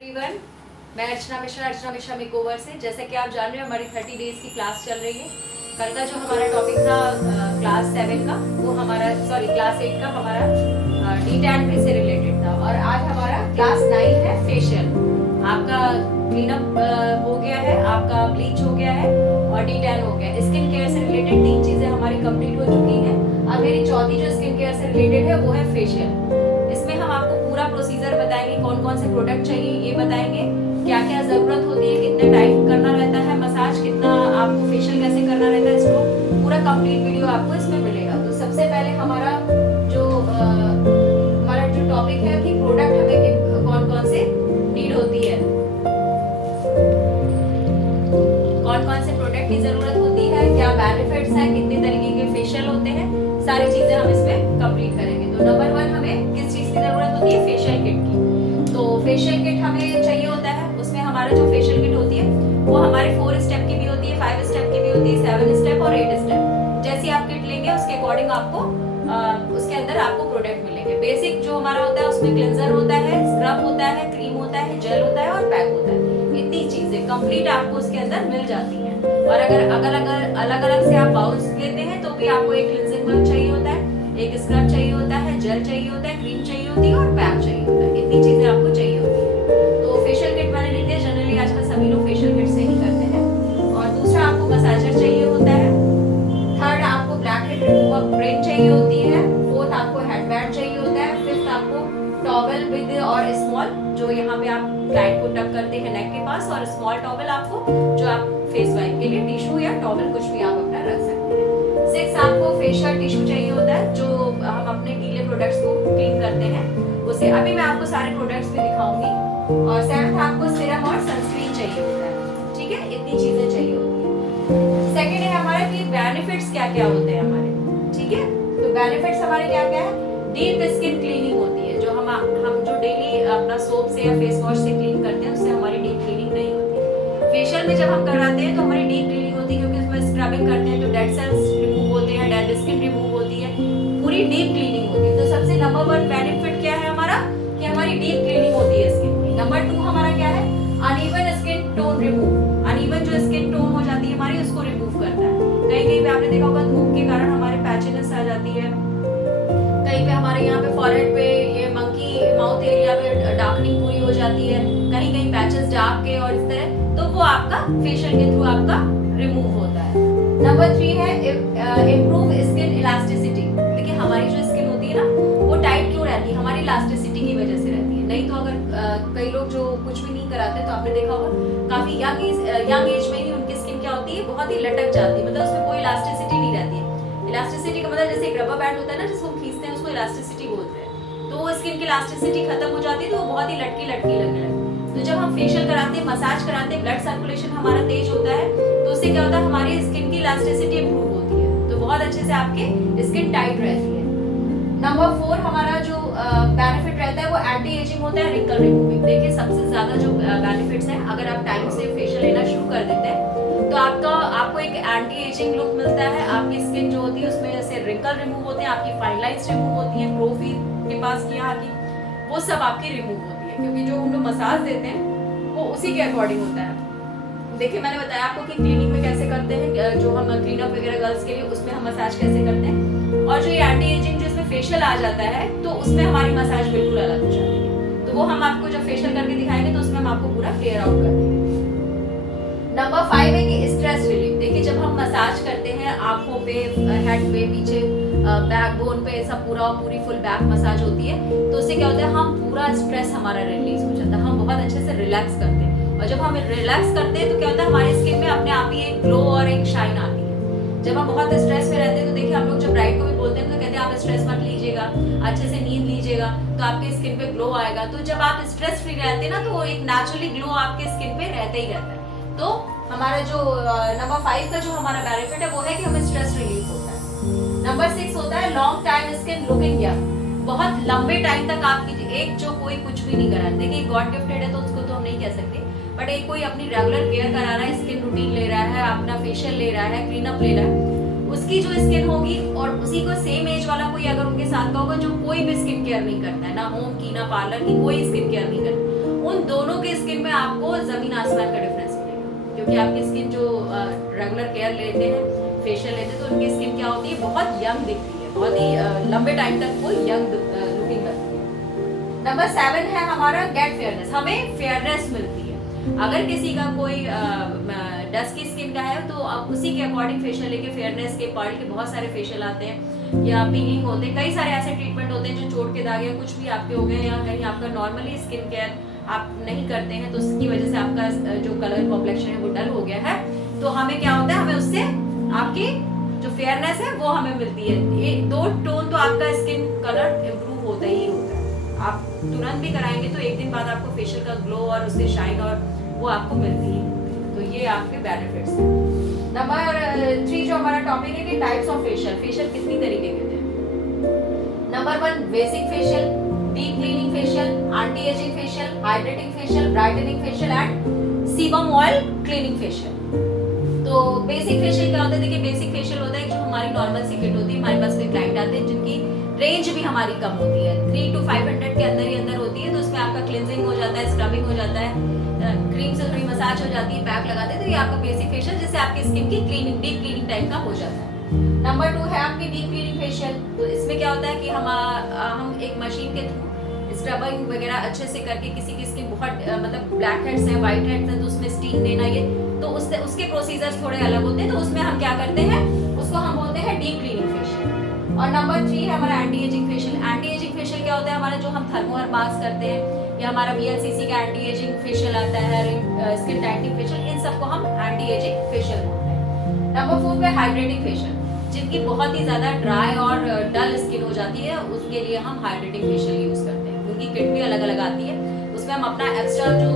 Everyone, मैं Archana Mishra makeover से। जैसे कि आप जान रहे हो, हमारी 30 डेज की क्लास चल रही है। कल का जो हमारा टॉपिक था क्लास 7 का, वो हमारा क्लास 8 का हमारा डी-टैन से रिलेटेड था। और आज हमारा क्लास 9 है फेशियल। आपका क्लीनअप हो गया है, आपका ब्लीच हो गया है और डी-टैन हो गया है। स्किन केयर से रिलेटेड 3 चीजें हमारी कंप्लीट हो चुकी हैं। अब मेरी चौथी जो स्किन केयर से रिलेटेड है वो है फेशियल। इसमें हम आपको पूरा प्रोसीजर बताएंगे, कौन कौन से प्रोडक्ट चाहिए ये बताएंगे, क्या क्या जरूरत होती है, कितने टाइम करना रहता है मसाज, कितना आपको फेशियल कैसे करना रहता है, इसको पूरा कंप्लीट वीडियो आपको इसमें मिलेगा। तो सबसे पहले हमारा जो टॉपिक है कि प्रोडक्ट हमें कौन कौन से नीड होती है, कौन कौन से प्रोडक्ट की जरूरत होती है, क्या बेनिफिट्स हैं, कितने तरीके के फेशियल होते हैं, सारी चीजें हम इसमें कंप्लीट करेंगे। तो नंबर 1 हमें किस चीज की जरूरत होती है? फेशियल किट की। तो फेशियल किट हमें चाहिए होता है। उसमें हमारा जो फेशियल किट होती है वो हमारे 4 स्टेप की भी होती है, 5 स्टेप की भी होती है, 7 स्टेप और 8 स्टेप। जैसी आप किट लेंगे उसके अकॉर्डिंग आपको उसके अंदर आपको प्रोडक्ट मिलेंगे। बेसिक जो हमारा होता है उसमें क्लेंजर होता है, स्क्रब होता है, क्रीम होता है, जेल होता है और पैक होता है। इतनी चीजें कंप्लीट आपको उसके अंदर मिल जाती हैं। और अगर अलग अलग से आप बाउल्स लेते हैं तो भी आपको एक क्लींजिंग मिल्क चाहिए होता है, एक स्क्रब चाहिए होता है, जेल चाहिए होता है, क्रीम चाहिए होती है और पैक चाहिए होता है। इतनी चीजें आपको चाहिए होती है। तो फेशियल किट मैंने ली थी। जनरली आजकल सभी लोग फेशियल किट से ही करते हैं। और दूसरा आपको मसाजर चाहिए होता है। थर्ड आपको ब्लैक हेड रिमूवर ब्रेड चाहिए होती है। फोर्थ आपको हेडबैंड चाहिए होता है। फिफ्थ आपको टॉवल विद और स्मॉल, जो यहाँ पे आप क्लाइंट को टक करते हैं नेक के पास, और स्मॉल टॉवल आपको जो आप फेस वाइप के लिए टिश्यू या टॉवल कुछ भी आप अपना रख सकते हैं। 6 आपको फेशियल टिश्यू चाहिए होता है, जो हम अपने गीले प्रोडक्ट्स को क्लीन करते हैं उसे। अभी मैं आपको सारे प्रोडक्ट्स भी दिखाऊंगी। और 7 आपको सीरम और सनस्क्रीन चाहिए होता है। ठीक है, इतनी चीजें चाहिए होती है। सेकंड है हमारा कि बेनिफिट्स क्या क्या होते हैं हमारे। ठीक है, तो बेनिफिट्स हमारे क्या क्या है? डीप स्किन क्लीनिंग होती है। जो हम जो डेली अपना सोप से या फेस वॉश से क्लीन करते हैं उससे हमारी डीप क्लीनिंग नहीं होती। फेशियल में जब हम कराते हैं तो हमारी डीप क्लीनिंग होती है, क्योंकि उसमें स्क्रबिंग करते हैं तो डेड सेल्स रिमूव होते हैं, डेड स्किन रिमूव होती है, पूरी डीप क्लीनिंग होती है। तो सबसे नंबर 1 बेनिफिट क्या है हमारा? कि हमारी डीप क्लीनिंग होती है स्किन की। नंबर 2 हमारा क्या है? Uneven skin tone remove. Uneven जो स्किन टोन हो जाती है हमारी, उसको रिमूव करता है। कहीं कहीं पे आपने देखा होगा धूप के कारण हमारे पैचेनेस आ जाती है, कहीं पे हमारे यहाँ पे फॉरहेड पे ये मंकी माउथ एरिया पे डार्कनिंग पूरी हो जाती है, कहीं कहीं पैचेस डार्क के और इस तरह, तो वो आपका फेशियल के थ्रू आपका रिमूव होता है। नंबर 3 है इम्प्रूव स्किन इलास्टिसिटी। देखिए हमारी जो स्किन होती है ना वो टाइट क्यों रहती है? हमारी इलास्टिसिटी की वजह से रहती है। नहीं तो अगर कई लोग जो कुछ भी नहीं कराते तो आपने देखा होगा काफी यंग एज में ही उनकी स्किन क्या होती है, बहुत ही लटक जाती है, मतलब उसमें कोई इलास्टिसिटी नहीं रहती है। इलास्टिसिटी का मतलब जैसे एक रबर बैंड होता है ना जिसको हम खींचते हैं, उसको इलास्टिसिटी बोलते हैं। तो वो स्किन की इलास्टिसिटी खत्म हो जाती है तो वो बहुत ही लटकी लगने लगती है। तो जब हम फेशियल कराते हैं, मसाज कराते हैं, ब्लड सर्कुलेशन हमारा तेज होता है, तो उससे क्या होता है, हमारी स्किन की इलास्टिसिटी इंप्रूव होती है, तो बहुत अच्छे से आपकी स्किन टाइट रहती है। नंबर 4 हमारा जो बेनिफिट रहता है वो एंटी एजिंग होता है, रिंकल रिमूविंग। देखिए सबसे ज्यादा जो बेनिफिट्स हैं, अगर आप टाइम से फेशियल लेना शुरू कर देते हैं तो आपको एक एंटी एजिंग लुक मिलता है। आपकी स्किन जो होती है उसमें जैसे रिंकल रिमूव होते हैं, आपकी फाइन लाइंस रिमूव होती है, प्रोफी के पास की यहाँ की, वो सब आपकी रिमूव होती है, क्योंकि जो हम लोग मसाज देते हैं वो उसी के अकॉर्डिंग होता है। देखिए मैंने बताया आपको कि क्लीनिंग में कैसे करते हैं, जो हम क्लीनअप वगैरह गर्ल्स के लिए उसमें हम मसाज कैसे करते हैं, और जो ये एंटी एजिंग जिसमें फेशियल आ जाता है तो उसमें हमारी मसाज बिल्कुल अलग हो जाती है। तो वो हम आपको जब फेशियल करके दिखाएंगे तो उसमें हम आपको पूरा क्लियर आउट कर देंगे। नंबर 5 है कि स्ट्रेस रिलीफ। देखिए जब हम मसाज करते हैं आंखों पे, हेड पे, पीछे बैकबोन पे, सब पूरी फुल बैक मसाज होती है, तो उससे क्या होता है, हम पूरा स्ट्रेस हमारा रिलीज हो जाता है, हम बहुत अच्छे से रिलैक्स करते हैं। और जब हम रिलैक्स करते हैं तो क्या होता है, हमारी स्किन में अपने आप ही एक ग्लो और एक शाइन आती है। जब हम बहुत स्ट्रेस में रहते हैं तो देखिए हम लोग जब ब्राइड को भी बोलते हैं तो कहते हैं आप स्ट्रेस मत लीजिएगा, अच्छे से नींद लीजिएगा तो आपकी स्किन पे ग्लो आएगा। तो जब आप स्ट्रेस फ्री रहते हैं ना तो एक नेचुरली ग्लो आपके स्किन पे रहता ही रहता है। तो हमारा जो नंबर 5 का जो हमारा बेनिफिट है वो है कि हमें स्ट्रेस रिलीफ होता है। नंबर 6 होता है long time skin looking young. बहुत लंबे टाइम तक आपकी एक जो कोई कुछ भी नहीं करा, देखिए गॉड गिफ्टेड है तो उसको तो हम नहीं कह सकते, बट एक कोई अपनी रेगुलर केयर करा रहा है, स्किन रूटीन ले रहा है, अपना फेशियल ले रहा है, क्लीनअप ले रहा है, उसकी जो स्किन होगी और उसी को सेम एज वाला कोई अगर उनके साथ का होगा जो कोई भी स्किन केयर नहीं करता है, ना होम की ना पार्लर की, कोई स्किन केयर नहीं करता, उन दोनों के स्किन में आपको जमीन आसमान का डिफरेंस मिलेगा, क्योंकि आपकी स्किन जो रेगुलर केयर लेते हैं, फेशियल लेते हैं, तो उनकी स्किन क्या होती है, बहुत यंग दिखती है, बहुत ही लंबे टाइम तक वो यंग लुकिंग लगती है। नंबर 7 है हमारा गेट फेयरनेस, हमें फेयरनेस मिलती है। अगर किसी का कोई डस्की स्किन का है तो आप उसी के अकॉर्डिंग फेशियल लेके, फेयरनेस के पर्ल के बहुत सारे फेशियल आते हैं या पीलिंग होते हैं, कई सारे ऐसे ट्रीटमेंट होते हैं जो चोट के दाग या कुछ भी आपके हो गए, या कहीं आपका नॉर्मली स्किन केयर आप नहीं करते हैं तो उसकी वजह से आपका जो कलर कॉम्प्लेक्शन है वो डल हो गया है, तो हमें क्या होता है, हमें उससे आपकी जो फेयरनेस है वो हमें मिलती है। ये 2 टोन तो आपका स्किन कलर इम्प्रूव होता ही होता है। आप तुरंत भी कराएंगे तो एक दिन बाद आपको फेशियल का ग्लो और उससे शाइन और वो आपको मिलती है। तो ये आपके बेनिफिट्स हैं। नंबर 3 जो हमारा टॉपिक है कि टाइप्स ऑफ फेशियल, फेशियल कितनी तरीके के होते हैं। Number 1 basic facial, deep cleaning facial, anti ageing facial, hydrating facial, brightening facial and sebum oil cleaning facial. तो बेसिक फेशियल क्या होता है, देखिए बेसिक फेशियल होता है जो हमारी नॉर्मल सी किट होती है, हमारे पास कोई क्लाइंट आते हैं जिनकी रेंज भी हमारी कम होती है, 3 to 500 के अंदर ही अंदर होती है, तो उसमें आपका क्लिनजिंग हो जाता है, स्क्रबिंग हो जाता है, क्रीम से थोड़ी मसाज हो जाती है, पैक लगाते हैं, तो ये आपका बेसिक फेशियल जिससे आपकी स्किन की क्लीनिंग, डीप क्लीनिंग टाइप का हो जाता है। नंबर 2 है आपकी डीप क्लीनिंग फेशियल। तो इसमें क्या होता है कि हम एक मशीन के थ्रू स्क्रबिंग वगैरह अच्छे से करके, किसी की स्किन बहुत मतलब ब्लैक हेड्स है, व्हाइट हेड्स है, तो उसमें स्टीम देना, ये तो उसके प्रोसीजर्स थोड़े अलग होते हैं, तो उसमें हम क्या करते हैं, उसको हम बोलते हैं डीप क्लीनिंग फेशियल। और नंबर 3 है हमारा anti ageing facial. Anti ageing facial क्या होता है, हमारा जो हम थर्मोहर मास्क करते हैं या हमारा VLCC का एंटी एजिंग फेशियल आता है, स्किन टाइटनिंग फेशियल, इन सबको हम एंटी एजिंग फेशियल बोलते हैं। नंबर 4 पे हाइड्रेटिंग फेशियल, जिनकी बहुत ही ज्यादा ड्राई और डल स्किन हो जाती है, उसके लिए हम हाइड्रेटिंग फेशियल यूज करते हैं। उनकी किट भी अलग अलग आती है, उसमें हम अपना एक्स्ट्रा जो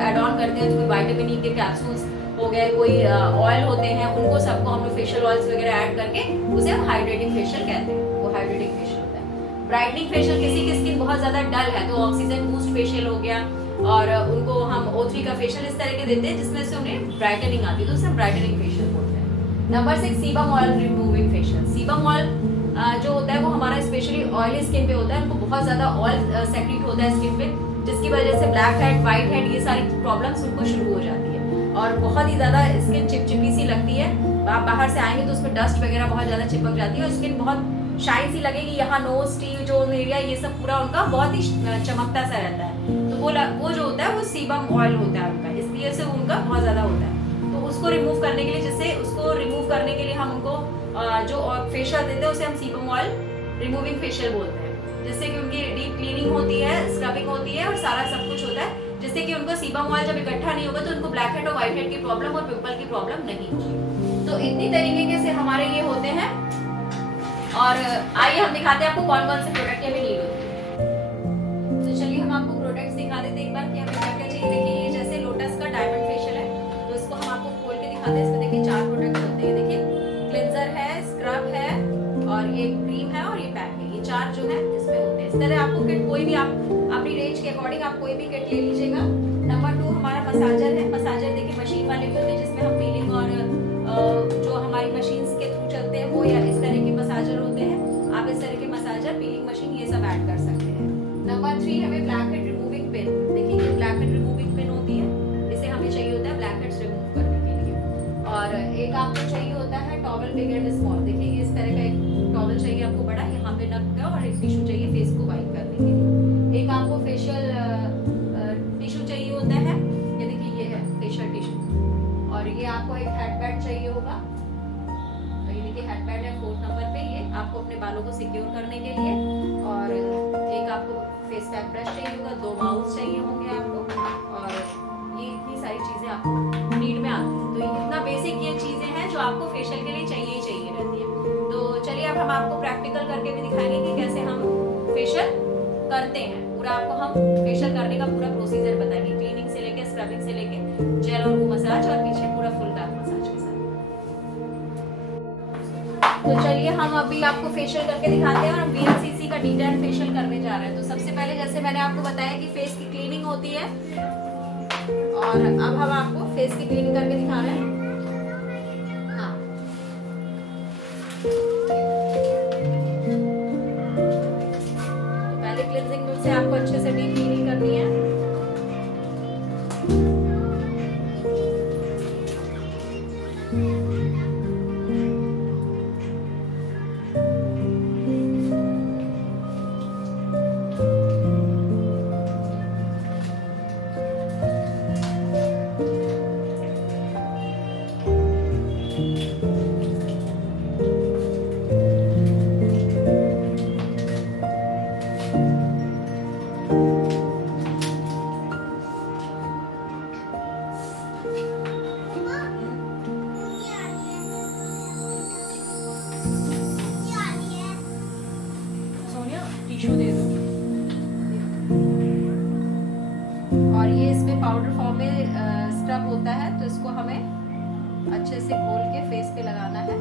एड ऑन करते हैं, जो विटामिन ई के कैप्सूल्स हो गए, कोई ऑयल होते हैं, उनको सबको हम लोग फेशियल ऑयल्स वगैरह ऐड करके उसे हम हाइड्रेटिंग फेशियल कहते हैं, वो हाइड्रेटिंग फेशियल होता है। ब्राइटनिंग फेशियल, किसी की स्किन बहुत ज्यादा डल है तो ऑक्सीजन बूस्ट फेशियल हो गया, और उनको हम O3 का फेशियल इस तरह के देते हैं जिसमें से उन्हें ब्राइटनिंग आती है, तो उसे ब्राइटनिंग फेशियल बोलते हैं। Number 6 sebum oil removing facial. Sebum oil जो होता है वो हमारा स्पेशली ऑयली स्किन पे होता है, उनको बहुत ज्यादा ऑयल सेक्रेट होता है स्किन पे, जिसकी वजह से ब्लैक हेड, व्हाइट हेड, ये सारी प्रॉब्लम्स उनको शुरू हो जाती है, और बहुत ही ज्यादा स्किन चिपचिपी सी लगती है। आप बाहर से आएंगे तो उसमें डस्ट वगैरह बहुत ज्यादा चिपक जाती है, और स्किन बहुत शाइन सी लगेगी, यहाँ नोज, टी जो एरिया, ये सब पूरा उनका बहुत ही चमकता सा रहता है। तो वो जो होता है वो सीबम ऑयल होता है उनका, इसलिए से उनका बहुत ज्यादा होता है। तो उसको रिमूव करने के लिए, जिससे उसको रिमूव करने के लिए हम उनको जो फेशियल देते हैं उसे हम सीबम ऑयल रिमूविंग फेशियल बोलते हैं, जिससे कि उनकी डीप क्लीनिंग होती है, स्क्रबिंग होती है और सारा सब कुछ होता है, जिससे कि उनको सीबम ऑयल जब इकट्ठा नहीं होगा तो उनको ब्लैक हेड और व्हाइट हेड की प्रॉब्लम और पिंपल की प्रॉब्लम नहीं होगी। तो इतनी तरीके से हमारे ये होते हैं, और आइए हम दिखाते हैं आपको कौन कौन से प्रोडक्ट हमें नीड होती है। तो चलिए हम आपको प्रोडक्ट्स दिखा देते हैं एक बार कि हमें क्या क्या चाहिए। देखिए ये जैसे लोटस का डायमंड फेशियल है, तो इसको हम आपको खोल के दिखाते हैं। इसमें देखिए 4 प्रोडक्ट होते हैं, देखिए क्लेंजर है, स्क्रब है, और ये क्रीम है, और ये पैक है, ये 4 जो है इसमें होते हैं। इस तरह आपको किट कोई भी आप अपनी रेंज के अकॉर्डिंग आप कोई भी किट ले लीजिएगा। नंबर 2 हमारा मसाजर है। मसाजर देखिए मशीन वाले भी होते हैं, जिसमें हम पीलिंग और जो हमारी मशीन के थ्रू चलते हैं वो, या इस तरह के मसाजर होते हैं, आप इस तरह के मसाजर, पीलिंग मशीन, ये सब ऐड कर सकते हैं। नंबर 3 हमें ब्लैक हेड रिमूविंग पेन। देखिए ये ब्लैक हेड रिमूविंग पेन होती है, इसे हमें चाहिए होता है ब्लैक हेड्स रिमूव करने के लिए। और एक आपको चाहिए होता है टॉवल बिग एंड स्मॉल। देखिए ये इस तरह का एक टॉवल चाहिए आपको बड़ा, यहाँ पे नक का, और एक टिश्यू चाहिए फेस को वाइप करने के लिए। एक आपको फेशियल टिश्यू चाहिए होता है, ये देखिए ये है फेशियल टिश्यू। और ये आपको एक हेडबैंड चाहिए होगा, तो ये देखिए हेडबैंड है 4th नंबर पे, ये आपको अपने बालों को सिक्योर करने के लिए। और एक आपको फेस पैक ब्रश चाहिए होगा, 2 माउस चाहिए होंगे आपको, और ये इतनी सारी चीजें आपको नीड में आती है। तो इतना बेसिक ये चीजें हैं जो आपको फेशियल के लिए चाहिए ही चाहिए रहती है। तो चलिए अब हम आपको प्रैक्टिकल करके भी दिखाएंगे कि कैसे हम फेशियल करते हैं। पूरा आपको हम फेशियल करने का पूरा प्रोसीजर बताएंगे, क्लीनिंग से लेके, स्क्रबिंग से लेके, जेल और वो मसाज, और पीछे पूरा फुल बैक मसाज के साथ। तो चलिए हम अभी आपको फेशियल करके दिखाते हैं, और हम VLCC का डिटेल फेशियल करने जा रहे हैं। तो सबसे पहले जैसे मैंने आपको बताया कि फेस की क्लीनिंग होती है, और अब हम आपको फेस की क्लीनिंग करके दिखा रहे हैं। हाँ, तो पहले क्लींजिंग से आपको अच्छे से डीप क्लीनिंग करनी है। टिश्यू दे दो। और ये इसमें पाउडर फॉर्म में स्क्रब होता है, तो इसको हमें अच्छे से घोल के फेस पे लगाना है।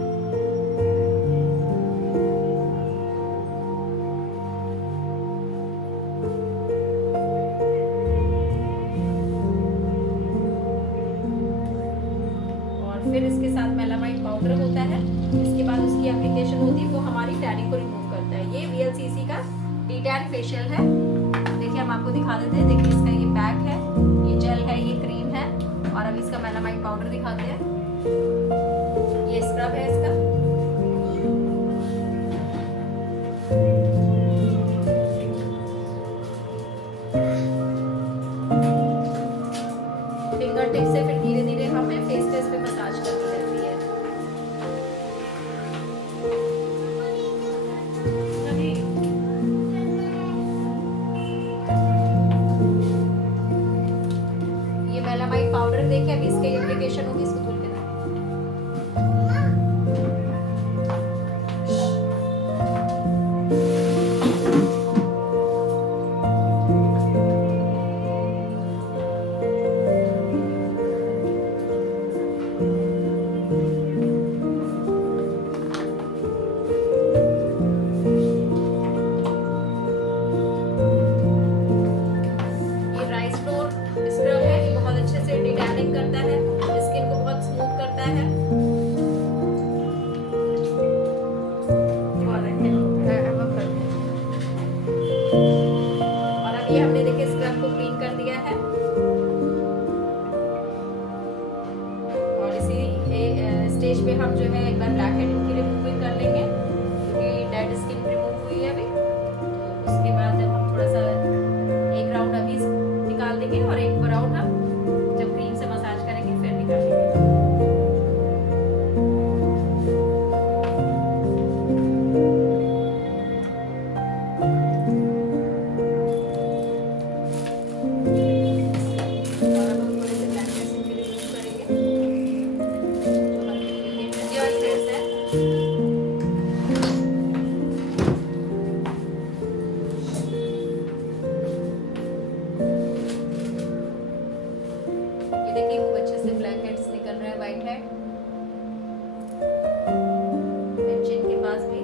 और फिर इसके साथ मेलामाइन पाउडर होता है। इसके बाद उसकी एप्लीकेशन होती है, वो हमारी टैनिंग को रिमूव करता है। ये VLCC का डी-टैन फेशियल है। देखिए हम आपको दिखा देते हैं। देखिए इसका ये पैक है, ये जेल है, ये क्रीम है, और अभी इसका मेलामाइन पाउडर दिखाते हैं। ये स्क्रब है इसका। फिंगर टिप से फिर धीरे धीरे हमें फेस पे मसाज करनी रहती है। ये मेलामाइन पाउडर देखिए, अभी इसकी एप्लीकेशन होगी, इसको धुल के करता है, स्किन को बहुत स्मूथ करता है। और अभी हमने देखिए स्क्रब को क्लीन कर दिया है। और इसी स्टेज पे हम जो है एक बार ब्लैक हेड की रिमूविंग कर लेंगे, क्योंकि डेड स्किन रिमूव हुई है अभी। उसके बाद जब हम थोड़ा सा एक राउंड अभी निकाल देंगे और एक राउंड हम जब क्रीम से मसाज करेंगे फिर निकालेंगे। और अब हम थोड़े से ब्लैक हेड्स इनके रिमूव करेंगे। ये फ्रिजी हेड्स है। देखिए खूब अच्छे से ब्लैक हेड्स निकल रहे हैं, व्हाइट हेड चिन के पास भी।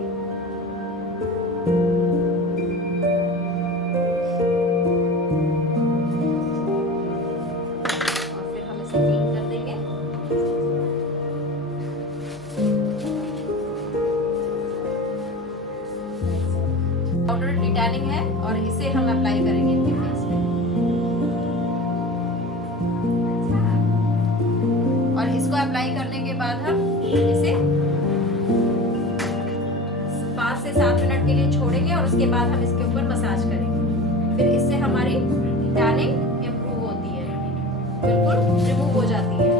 और फिर हम इसे क्लीन कर देंगे। पाउडर डी-टैनिंग है और इसे हम अप्लाई करेंगे इनके फेस पे। और इसको अप्लाई करने के बाद हम इसे 5 से 7 मिनट के लिए छोड़ेंगे और उसके बाद हम इसके ऊपर मसाज करेंगे। फिर इससे हमारी टैनिंग इम्प्रूव होती है, बिल्कुल रिमूव हो जाती है।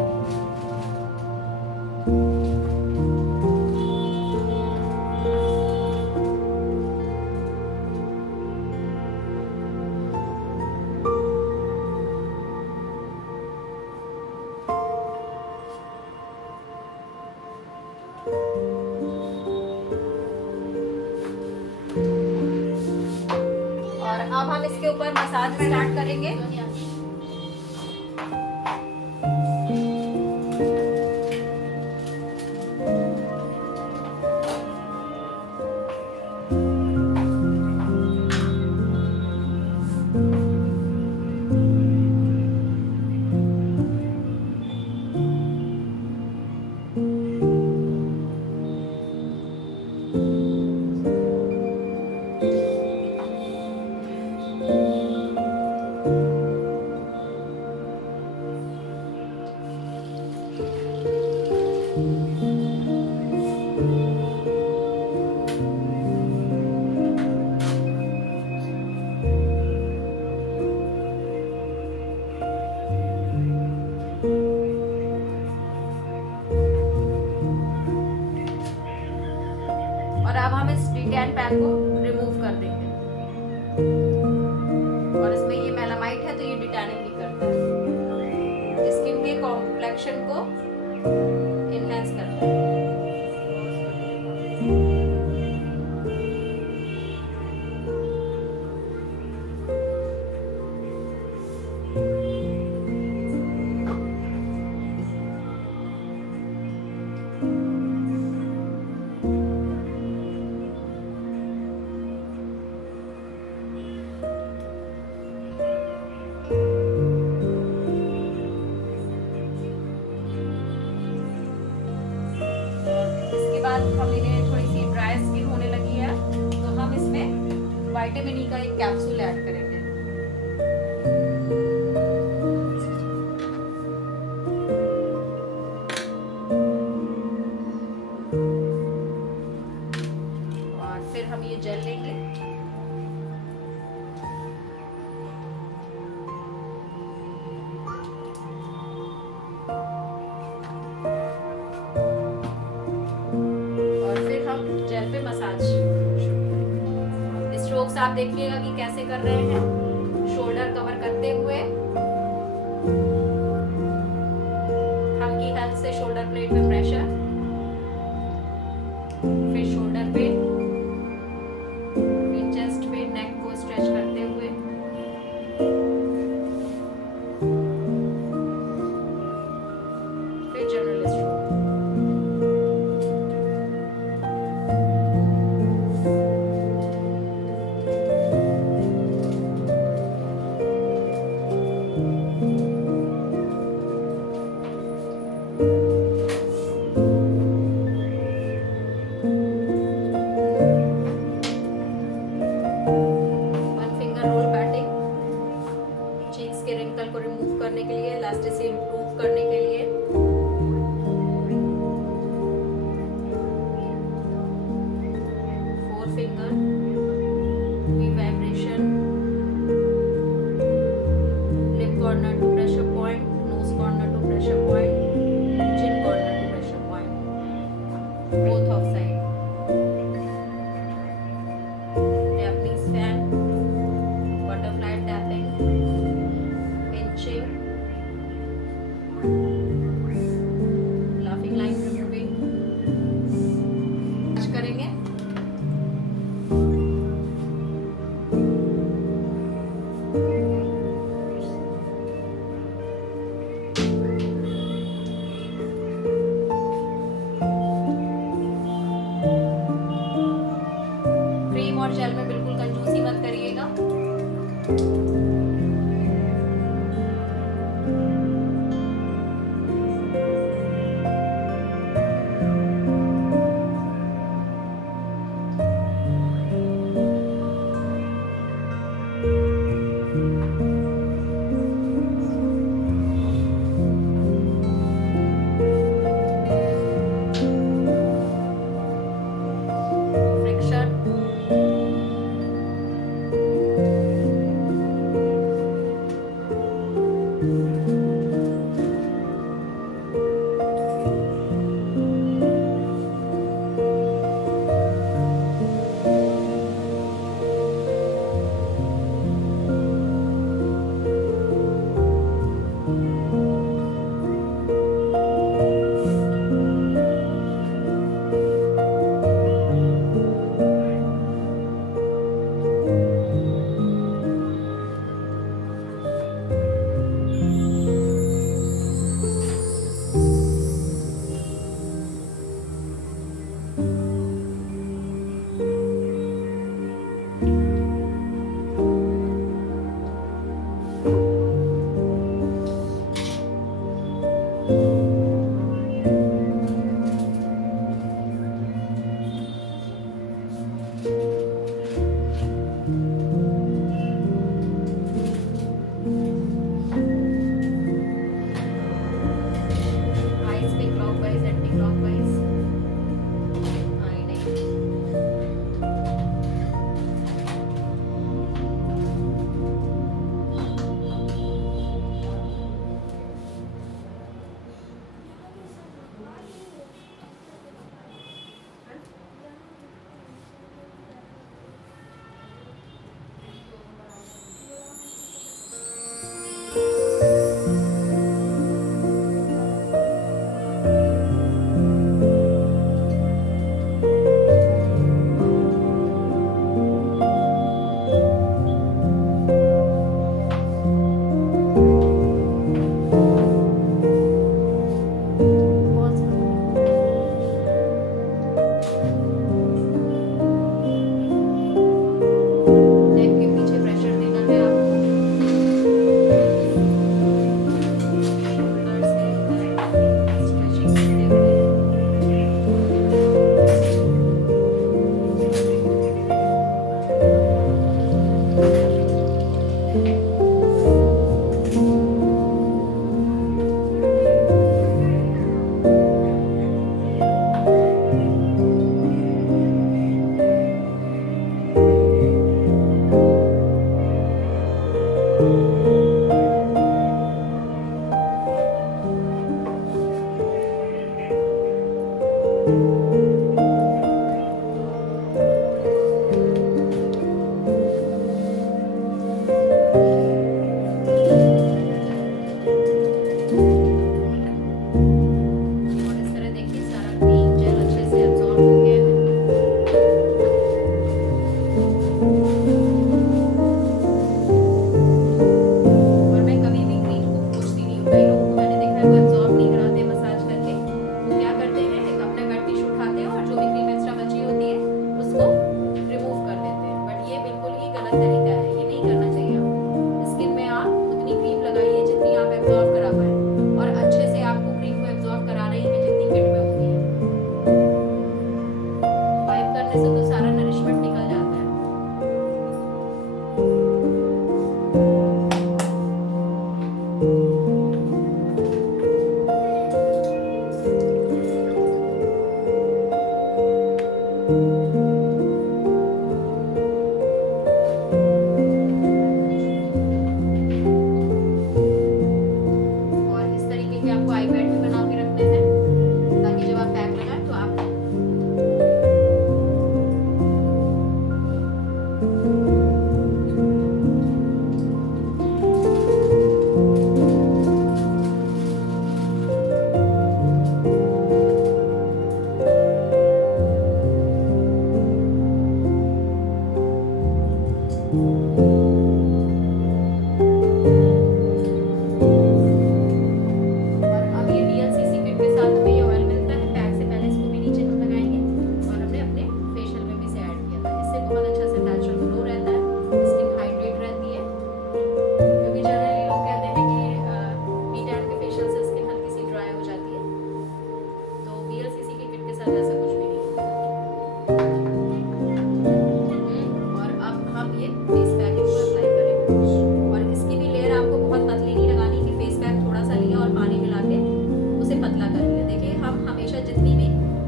और अब हम इसके ऊपर मसाज स्टार्ट करेंगे। और अब हम इस D10 पैक को रिमूव कर देंगे। और इसमें ये मेलामाइट है तो ये डिटैनिंग भी करता है, स्किन के कॉम्प्लेक्शन को इनहेंस करता है। बाद हमें थोड़ी सी ड्राई स्किन होने लगी है तो हम इसमें विटामिन ई का एक कैप्सूल ऐड करेंगे। और फिर हम ये जेल लेंगे। जेल पे मसाज। स्ट्रोक्स आप देखिएगा कि कैसे कर रहे हैं, शोल्डर कवर करते हुए हल्की हेल्प से शोल्डर प्लेट पे प्रेशर, फिर शोल्डर पे, फिर चेस्ट पे, नेक को स्ट्रेच करते हुए, फिर जनरल स्ट्रोक। रिंकल को रिमूव करने के लिए, इलास्टिसिटी इंप्रूव करने के लिए। Four finger, V vibration, lip corner to pressure point, nose corner to pressure point, chin corner to pressure point, both of side. Japanese fan, butterfly tapping, pinching,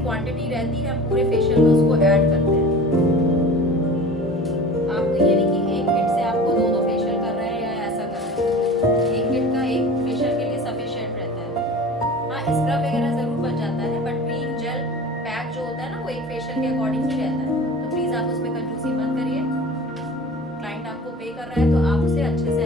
quantity रहती है हम पूरे फेशियल में उसको add करते हैं। आपको ये नहीं कि एक किट से आपको दो फेशियल कर रहे हैं या ऐसा कर रहे हैं, एक किट का एक फेशियल के लिए सफिशिएंट रहता है। हाँ स्क्रब वगैरह जरूर बच जाता है, बट क्रीम जेल पैक जो होता है ना वो एक फेशियल के अकॉर्डिंग ही रहता है। तो प्लीज आप उसमें कंजूसी मत करिए। क्लाइंट आपको पे कर रहा है तो आप उसे अच्छे से